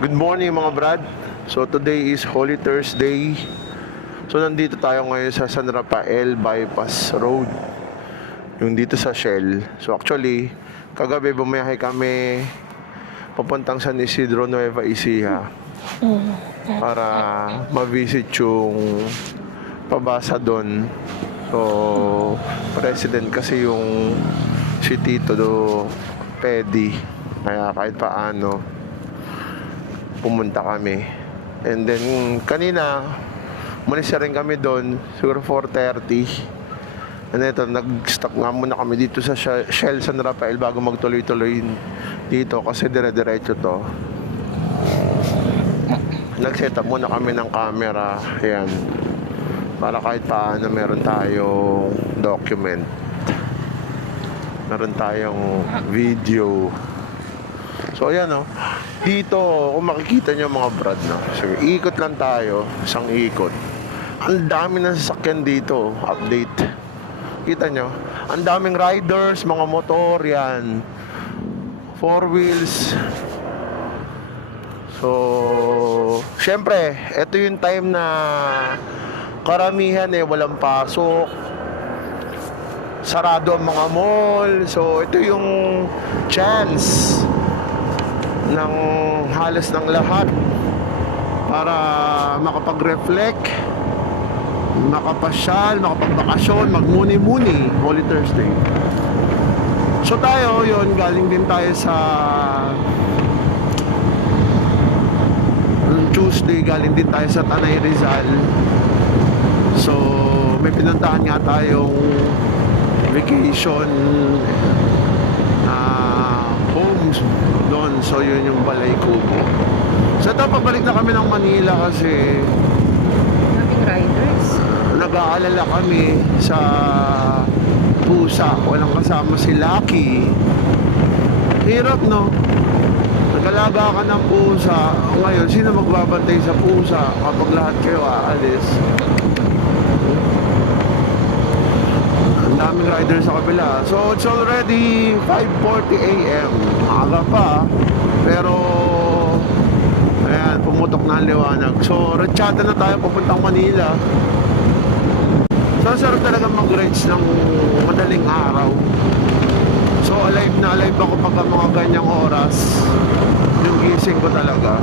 Good morning mga brad. So today is Holy Thursday. So nandito tayo ngayon sa San Rafael Bypass Road. Yung dito sa Shell. So actually, kagabi bumiyahe kami papuntang San Isidro, Nueva Ecija para ma-visit yung pabasa doon. So president kasi yung si Tito Pedi. Kaya kahit paano pumunta kami. And then kanina umalis na rin kami doon siguro 4:30. And ito, nag-stop nga muna kami dito sa Shell San Rafael bago magtuloy-tuloy dito kasi dire-diretso to. Nag-set up muna kami ng camera, ayan, para kahit paano meron tayong document, meron tayong video. So ayan o, dito kung makikita nyo mga brad, no? So ikot lang tayo, isang ikot. Ang dami ng sasakyan dito, update. Kita nyo, ang daming riders, mga motor, yan, 4 wheels. So syempre, ito yung time na karamihan walang pasok, sarado ang mga mall. So ito yung chance ng halos ng lahat para makapag-reflect, makapasyal, makapagbakasyon, magmuni-muni, Holy Thursday. So tayo, yun, galing din tayo sa Tuesday, galing din tayo sa Tanay Rizal. So may pinuntahan nga tayong vacation homes doon. So yun yung Balay Kubo. So ito, pabalik na kami ng Manila kasi Daming riders. nag-aalala kami sa pusa. Walang kasama si Lucky. Hirap, no? Nag-alaga ka ng pusa. Ngayon, sino magbabantay sa pusa kapag lahat kayo aalis? Ang daming riders sa kabila. So it's already 5:40 a.m. Aga pa, pero ayan, pumutok na ang liwanag. So ratsyada na tayo papuntang Manila. So sarap talaga mag-rides ng madaling araw. So alive na alive ako pagka mga ganyang oras. Yung gising ko talaga.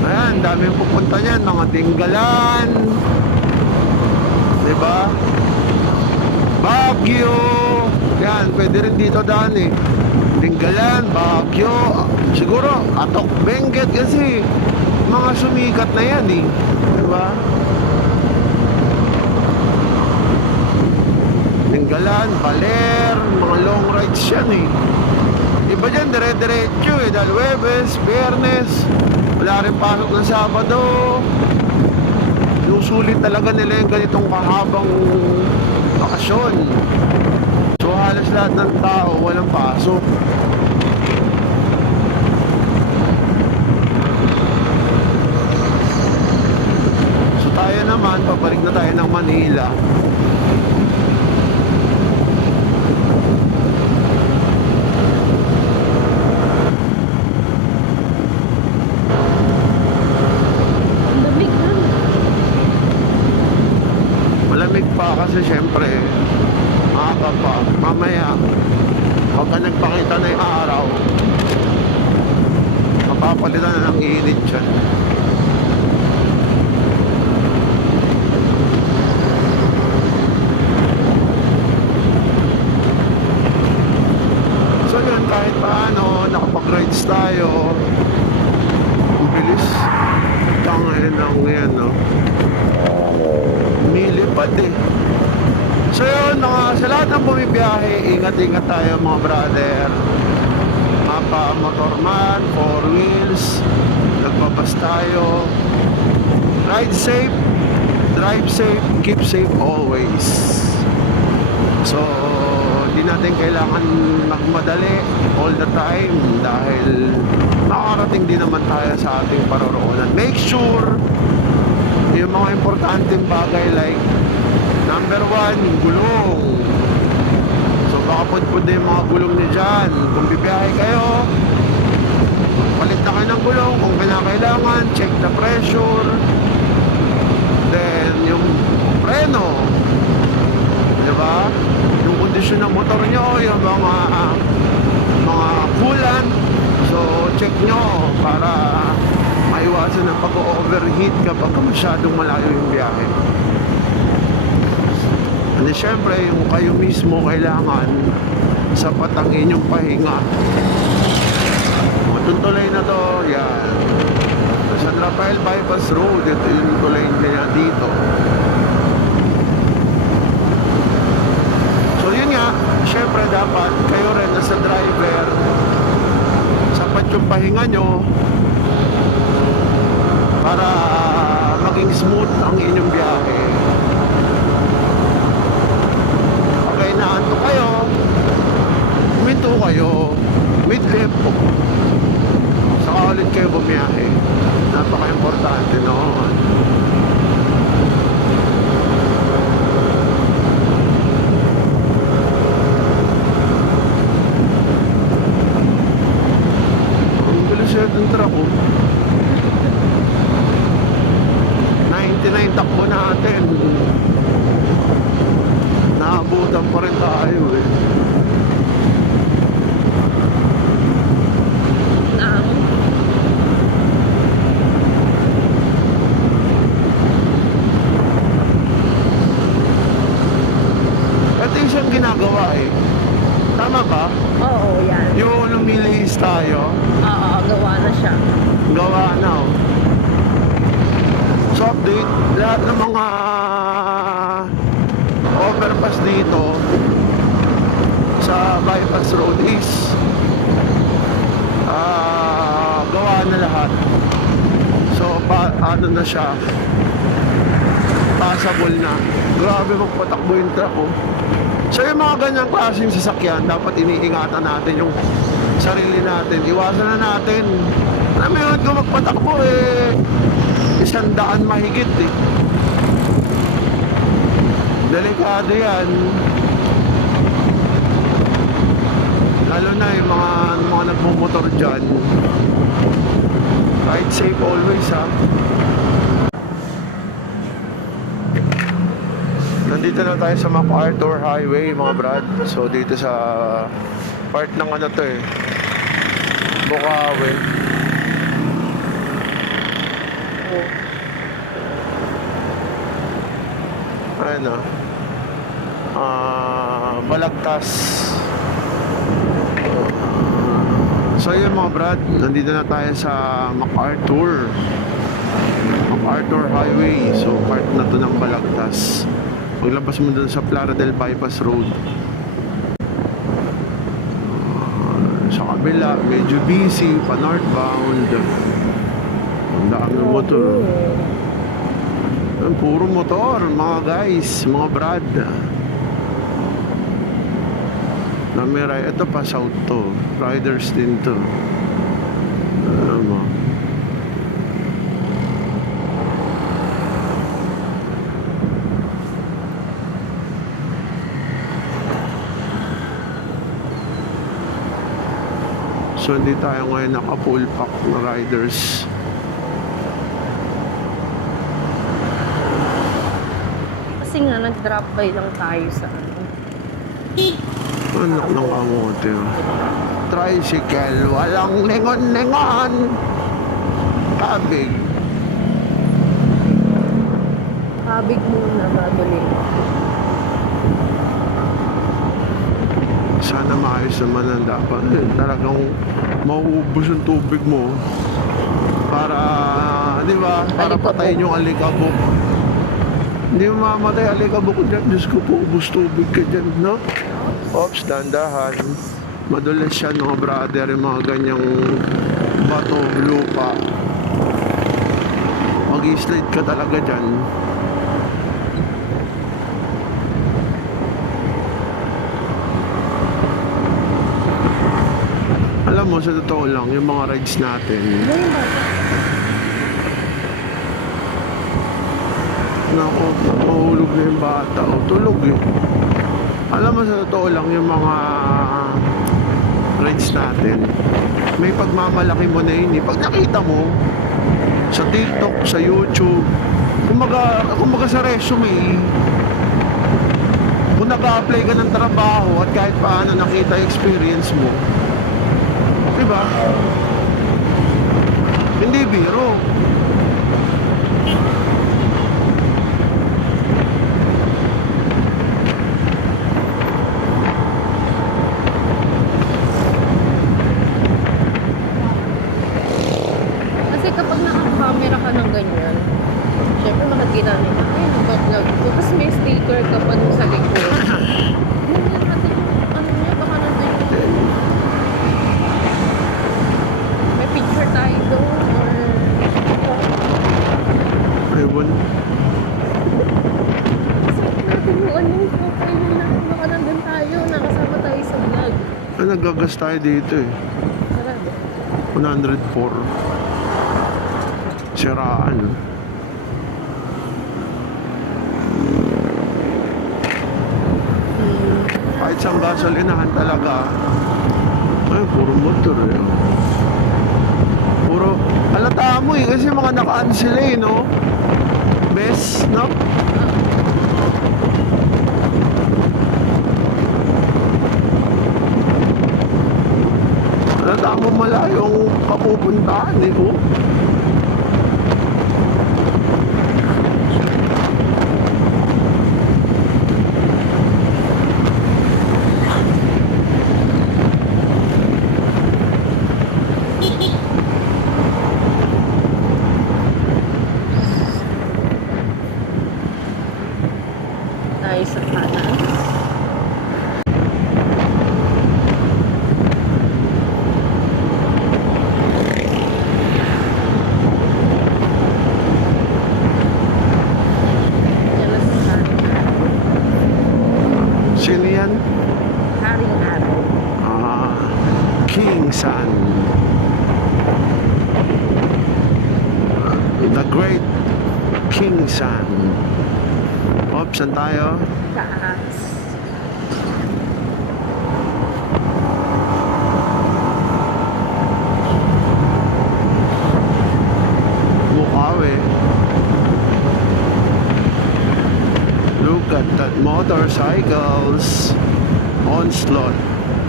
Ayan, daming pupunta niyan, mga Tinggalan, diba? Baguio. Yan, pwede rin dito daan eh. Tinggalan, Baguio, siguro Atok, Benguet kasi mga sumikat na yan eh, diba? Tinggalan, Baler, mga long rides yan eh. Iba dyan, dire-diretso eh, dahil Huwebes, Biyernes, wala rin pasok ng Sabado. Yung sulit talaga nila yung ganitong kahabang bakasyon. So halos lahat ng tao walang pasok. So tayo naman, pabalik na tayo ng Manila. Lamig na. Malamig pa kasi syempre maaga pa. Mamaya pagka nagpakita na yung araw, mapapalitan na ng init dyan. So yun, kahit paano nakapag-rides tayo. Ang bilis. Tangayin lang yan, no? Milipad eh. So yun, sa lahat ng bumibiyahe, ingat-ingat tayo mga brother. Mapa, motorman, 4 wheels, nagbabas tayo. Ride safe, drive safe, keep safe always. So hindi natin kailangan magmadali all the time dahil makarating din naman tayo sa ating paroroonan. Make sure yung mga importanteng bagay like number 1, yung gulong. So baka pudpud na yung mga gulong niyo dyan. Kung bibiyahe kayo, palit na kayo ng gulong kung kinakailangan, check the pressure, then yung preno, di ba? Yung kondisyon ng motor nyo, yung mga coolant, so check nyo para maiwasan ang pag-overheat kapag masyadong malayo yung biyahe. And syempre, yung kayo mismo kailangan sapat ang inyong pahinga. Matutulay na to, yan. San Rafael Bypass Road, ito yung tulay niya dito. So yun nga, syempre dapat kayo rin na sa driver, sapat yung pahinga nyo para maging smooth ang inyong biyahe. Okay, naanto kayo, huminto kayo, mid-left, saka ulit kayo bumiyahe. Napaka-importante noon. Ang bilis yung truck ko. 99 takbo natin. Naabutan pa rin tayo eh. Ito yung siyang ginagawa eh. Tama ba? Oo, yan. Yung lumilihis tayo, Oo, gawa na siya. gawa na oh. So update, lahat ng mga overpass dito sa bypass road is gawa na lahat. So ano na siya, passable na. Grabe magpatakbo yung truck oh. So yung mga ganyang klaseng sasakyan, dapat iniingatan natin yung sarili natin. Iwasan na natin. Alam mo yun, kung magpatakbo eh, 100 mahigit eh. Delikado yan. Lalo na yung mga nagmumotor dyan. Ride safe always ha. Nandito na tayo sa MacArthur Highway mga brad. So dito sa part ng ano to eh, Bukawi. Ano? Balagtas. So yun mga brad, nandito na tayo sa MacArthur Highway. So part na to ng Balagtas. Paglabas mo dun sa Plaradel Bypass Road, sa kabila medyo busy pa northbound. Ang dami ng motor. Puro motor mga guys, mga brad. Ito pa south to, riders din to. Ano? So hindi tayo ngayon naka-full pack na riders. Kasi nga, nag-drop by lang tayo sa ano. Anak ng kamote. Tricycle, walang lingon-lingon. Kabig. Kabig muna, bago lingon. Sana maayos naman ang dapat. Talagang mauubos yung tubig mo. Para, di ba? Para Alikabok. patayin yung alikabok. Hindi mo mamatay alikabok dyan. Diyos ko po, ubos tubig ka dyan, no? Ops, dandahan. Madulas yan mga brother, yung mga ganyang bato, lupa. Mag-i-slide ka talaga dyan. Alam mo, sa totoo lang, yung mga rides natin, naku, mahulog na yung bata. O, tulog eh. Alam mo, sa totoo lang, yung mga rides grades natin, may pagmamalaki mo na yun eh. Pag nakita mo, sa TikTok, sa YouTube, kumbaga sa resume, kung nag-a-apply ka ng trabaho at kahit paano nakita yung experience mo, diba? Hindi biro. Kasi kapag naka-camera ka ng ganyan, syempre makikita nila, ay, nag-vlog ko. Kasi may sticker ka pa dun sa likod. Ganyan natin yung ano niya, baka nandun yung may picture tayo doon or Ewan. set natin yung ano yung profile nila. Baka nandun tayo, nakasama tayo sa vlog. Nagagas tayo dito eh. Sarado. 104. Siraan. Kahit sa gasolinahan talaga, ay, puro motor eh. Puro, halata mo eh, kasi mga nakaan sila eh, no? Best, no? Halata mo malayong kapupuntahan eh, oh. Tayo sa kanan. Yan na sa kanan. Sino yan? Haring araw. King San. The Great King San. Oops, saan tayo? Taas. Bukawi. Look at that motorcycles. Onslaught.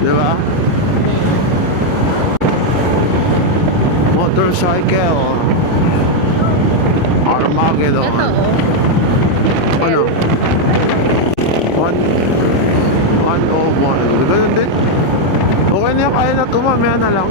Di ba? Motorcycle. Armageddon. Ito oh. Ano? 101. Ganun din. Okay na yan, kaya na ito, mamaya na lang.